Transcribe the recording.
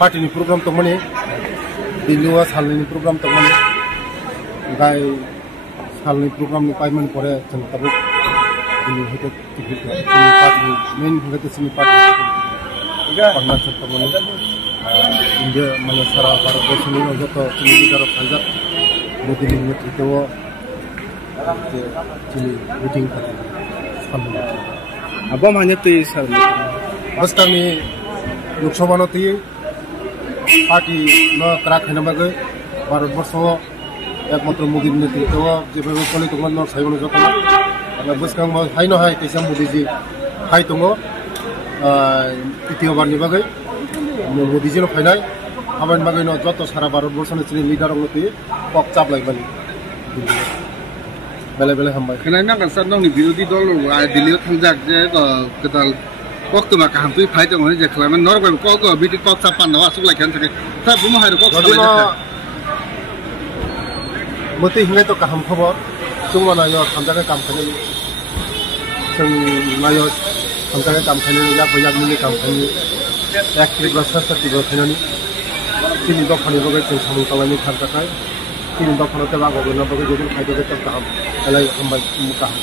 party programme तमने दिल्ली सालनि programme तमने गाय सालनि प्रोग्राम पाइमन परे जों तब दिल्ली होते टिकेट पार्टी मेन होते सिनि पार्टी अरुणाचल तमने इंडिया माने सारा भारत वर्षनि जत लीडर पंजाब मोदी नेतृत्व मीटिंग खालामो अब माने तै सर बस्तामी लोकसभा नती पार्टी न क्राखैना बागै भारत वर्ष एकमात्र मोदी नेतृत्व जेबो चलि दंमोन न साइबन जतन आरो बस्कां हाय न हाय तैसा मोदी जी हाय दङ तृतीयबारनि बागै मोदी जी न फायनाय हाबानि बागै न जत सारा भारत वर्षनि चिनि लिडार नती पक चापलायबानि बेले बेले हामबाय खोनानो नांगोन नोंनि बिरोधी दल दिल्लीयाव थांजाक जे गोदाल पक्तमा काहामतुइ फाइदों होनो जे खालामो नरबाय कक बिदि कक चापान नावा सुलाय खान थाखाय ता बुमा हायरो कक खालामो मते हिंगाय तो काहाम खबर जों नायो थामजागा काम खालामो जों नायो थामजागा काम खालामो या बयागनि काम खालामो एक प्रिब्रासा सार्टिबो खालामो तिनि दखानि बगै जों सामु खालामनो थाखाय तिनि दखानाव ते बागो न बगै जों फायदो ते काम एलाय हामबाय काहाम